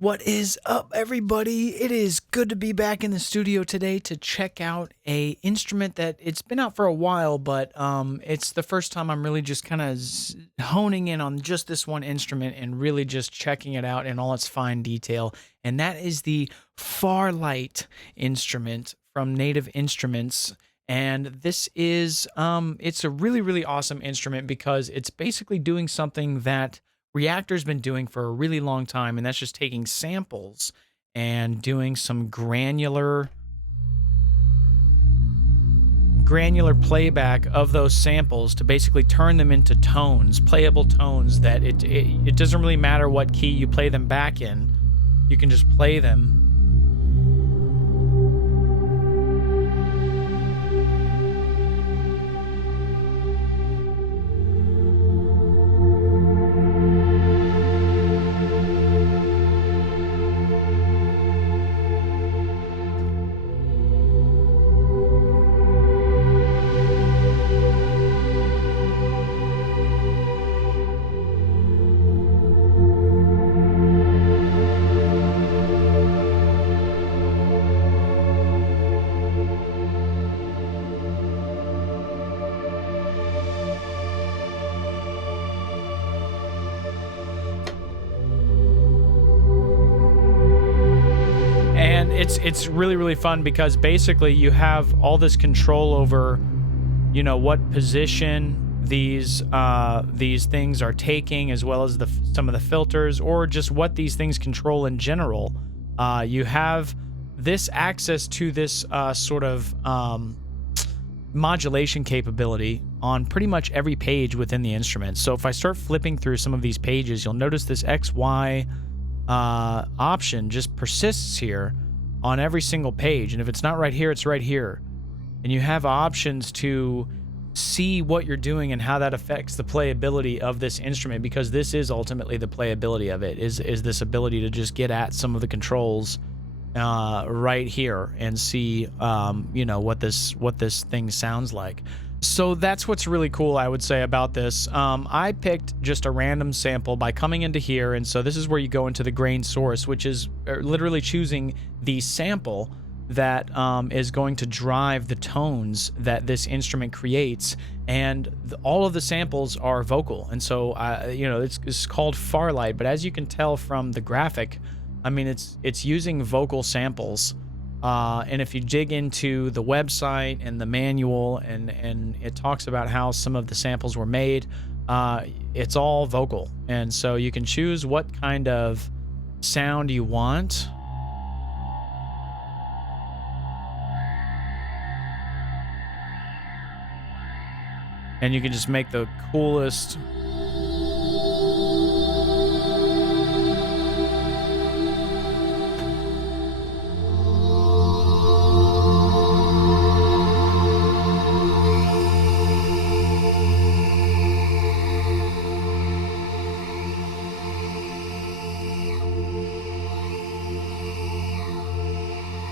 What is up, everybody? It is good to be back in the studio today to check out a instrument that it's been out for a while, but it's the first time I'm really just kind of honing in on just this one instrument and really just checking it out in all its fine detail. And that is the Pharlight instrument from Native Instruments. And this is it's a really awesome instrument because it's basically doing something that Reaktor's been doing for a really long time, and that's just taking samples and doing some granular playback of those samples to basically turn them into tones, playable tones that it doesn't really matter what key you play them back in. You can just play them. And it's really fun because basically you have all this control over, you know, what position these things are taking, as well as some of the filters, or just what these things control in general. You have this access to this sort of modulation capability on pretty much every page within the instrument. So if I start flipping through some of these pages, you'll notice this XY option just persists here on every single page, and if it's not right here, it's right here. And you have options to see what you're doing and how that affects the playability of this instrument, because this is ultimately the playability of it, is this ability to just get at some of the controls right here and see you know, what this thing sounds like. So that's what's really cool, I would say, about this. I picked just a random sample by coming into here, and so this is where you go into the grain source, which is literally choosing the sample that is going to drive the tones that this instrument creates. And all of the samples are vocal, and so you know, it's called Pharlight, but as you can tell from the graphic, I mean, it's using vocal samples. And if you dig into the website and the manual, and it talks about how some of the samples were made, it's all vocal. And so you can choose what kind of sound you want. And you can just make the coolest...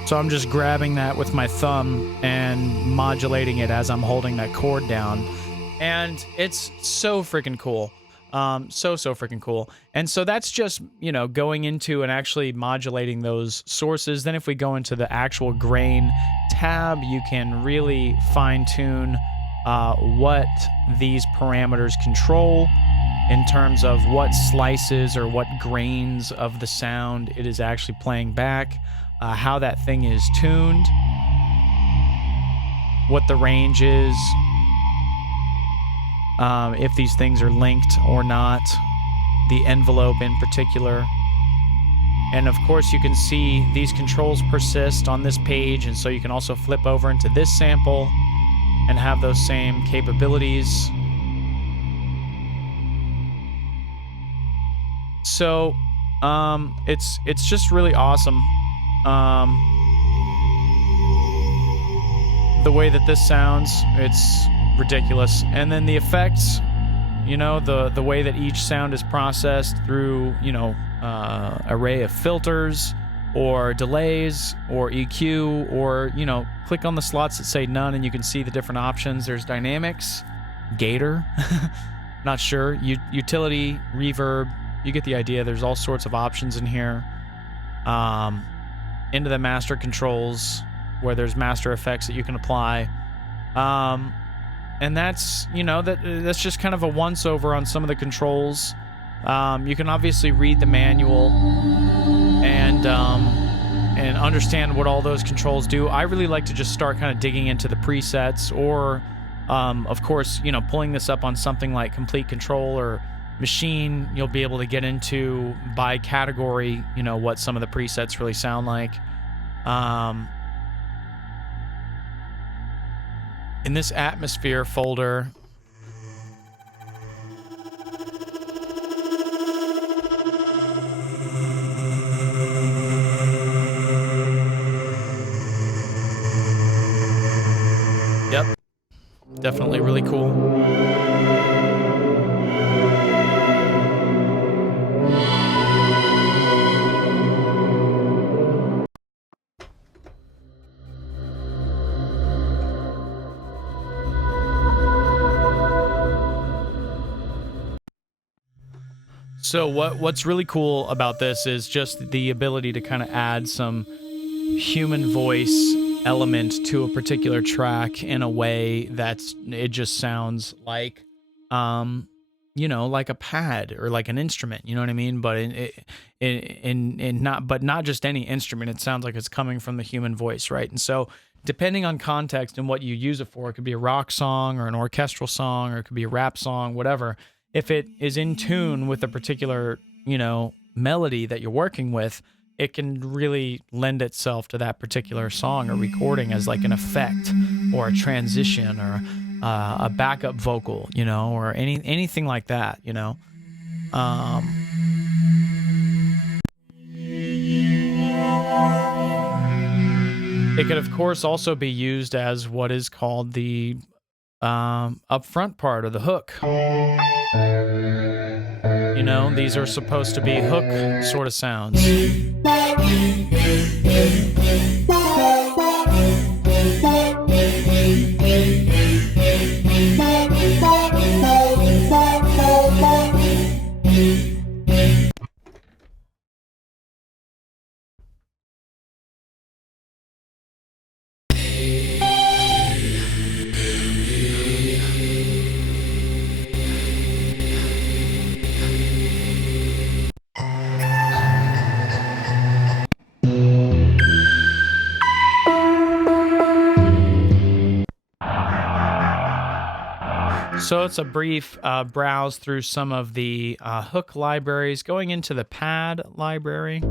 So I'm just grabbing that with my thumb and modulating it as I'm holding that chord down. And it's so freaking cool. So freaking cool. And so that's just, you know, going into and actually modulating those sources. Then if we go into the actual grain tab, you can really fine tune what these parameters control in terms of what slices or what grains of the sound it is actually playing back. How that thing is tuned, what the range is, if these things are linked or not, the envelope in particular. And of course you can see these controls persist on this page, and so you can also flip over into this sample and have those same capabilities. So it's just really awesome. The way that this sounds, it's ridiculous. And then the effects, you know, the way that each sound is processed through, you know, array of filters or delays or EQ, or, you know, click on the slots that say none and you can see the different options. There's dynamics, gator, not sure, utility, reverb, you get the idea. There's all sorts of options in here. um, into the master controls where there's master effects that you can apply. And that's, you know, that's just kind of a once over on some of the controls. You can obviously read the manual and understand what all those controls do. I really like to just start kind of digging into the presets, or of course, you know, pulling this up on something like Complete Control or Machine. You'll be able to get into by category, you know, what some of the presets really sound like. In this atmosphere folder, yep, definitely really cool. So what's really cool about this is just the ability to kind of add some human voice element to a particular track in a way that's, it just sounds like, you know, like a pad or like an instrument, you know what I mean? But not just any instrument. It sounds like it's coming from the human voice, right? And so depending on context and what you use it for, it could be a rock song or an orchestral song, or it could be a rap song, whatever. If it is in tune with a particular, you know, melody that you're working with, it can really lend itself to that particular song or recording as like an effect or a transition or a backup vocal, you know, or anything like that, you know. It could, of course, also be used as what is called the upfront part of the hook. You know, these are supposed to be hook sort of sounds. So it's a brief browse through some of the hook libraries, going into the pad library.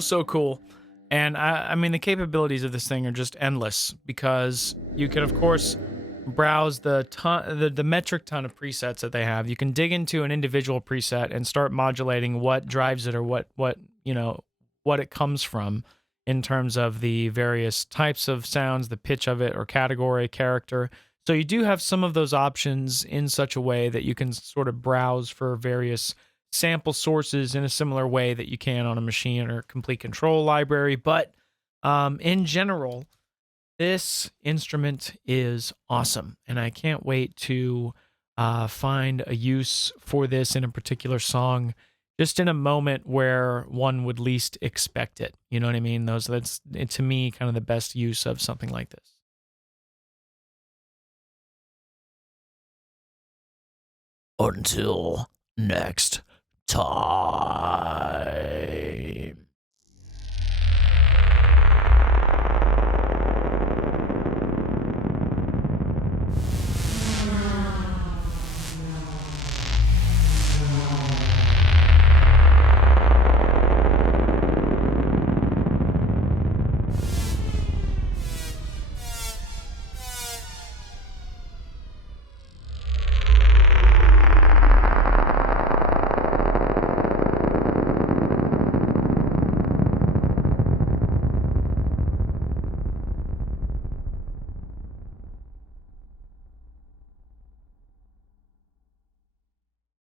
So cool. And I mean, the capabilities of this thing are just endless, because you can, of course, browse the metric ton of presets that they have. You can dig into an individual preset and start modulating what drives it, or what you know, what it comes from in terms of the various types of sounds, the pitch of it, or category, character. So you do have some of those options in such a way that you can sort of browse for various sample sources in a similar way that you can on a machine or complete control library. But in general, this instrument is awesome, and I can't wait to find a use for this in a particular song, just in a moment where one would least expect it. You know what I mean? That's to me kind of the best use of something like this. Until next time.